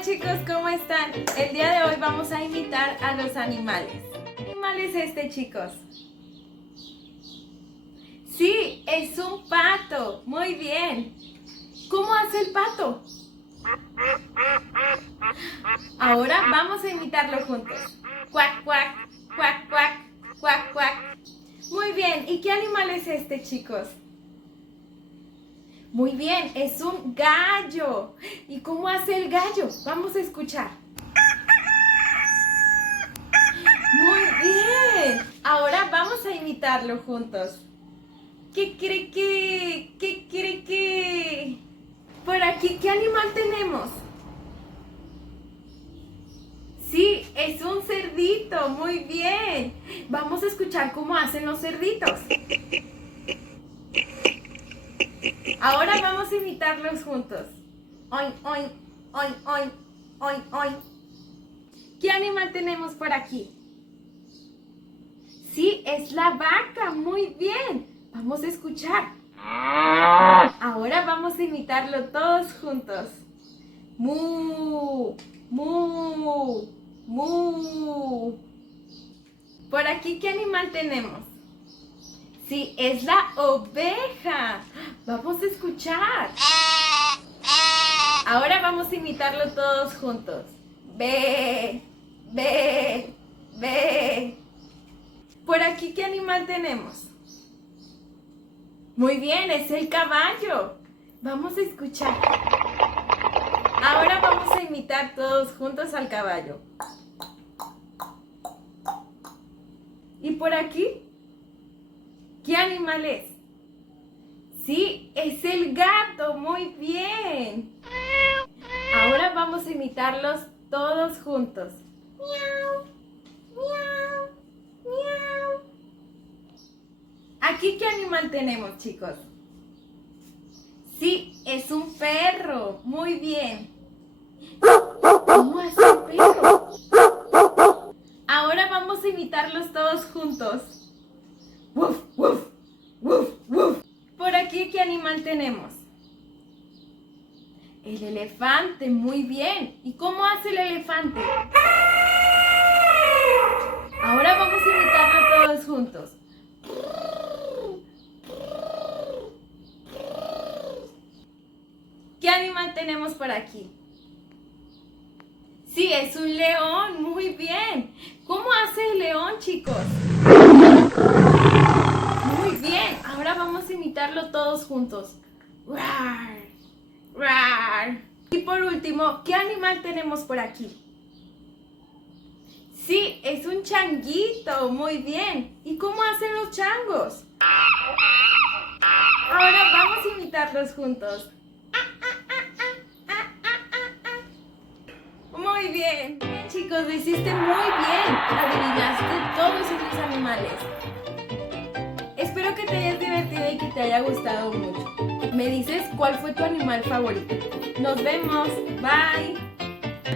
Hola chicos, ¿cómo están? El día de hoy vamos a imitar a los animales. ¿Qué animal es este, chicos? Sí, es un pato. Muy bien. ¿Cómo hace el pato? Ahora vamos a imitarlo juntos. Cuac, cuac, cuac, cuac, cuac, cuac. Muy bien. ¿Y qué animal es este, chicos? Muy bien, es un gallo. ¿Y cómo hace el gallo? Vamos a escuchar. Muy bien. Ahora vamos a imitarlo juntos. ¿Qué cree que? ¿Qué cree que? Por aquí, ¿qué animal tenemos? Sí, es un cerdito. Muy bien. Vamos a escuchar cómo hacen los cerditos. Ahora vamos a imitarlos juntos. Oin, oin, oin, oin, oin, oin. ¿Qué animal tenemos por aquí? Sí, es la vaca. Muy bien. Vamos a escuchar. Ahora vamos a imitarlo todos juntos. Mu, mu, mu. Por aquí, ¿qué animal tenemos? Sí, es la oveja. Vamos a escuchar. Ahora vamos a imitarlo todos juntos. Ve, ve, ve. Por aquí, ¿qué animal tenemos? Muy bien, es el caballo. Vamos a escuchar. Ahora vamos a imitar todos juntos al caballo. ¿Y por aquí? ¿Qué animal es? Sí, es el gato. Muy bien. Ahora vamos a imitarlos todos juntos. Miau, miau, miau. ¿Aquí qué animal tenemos, chicos? Sí, es un perro. Muy bien. ¿Cómo hace el perro? Ahora vamos a imitarlos todos juntos. Wuf, wuf, wuf, wuf. Por aquí, ¿qué animal tenemos? El elefante. Muy bien. ¿Y cómo hace el elefante? Ahora vamos a imitarlo todos juntos. ¿Qué animal tenemos por aquí? Sí, es un león. Muy bien. ¿Cómo hace el león, chicos? Muy bien. Ahora vamos a imitarlo todos juntos. Rar, rar. Y por último, ¿qué animal tenemos por aquí? Sí, es un changuito. Muy bien. ¿Y cómo hacen los changos? Ahora vamos a imitarlos juntos. Muy bien. Chicos, lo hiciste muy bien. Adivinaste todos esos animales. Espero que te hayas divertido y que te haya gustado mucho. Me dices cuál fue tu animal favorito. Nos vemos. Bye.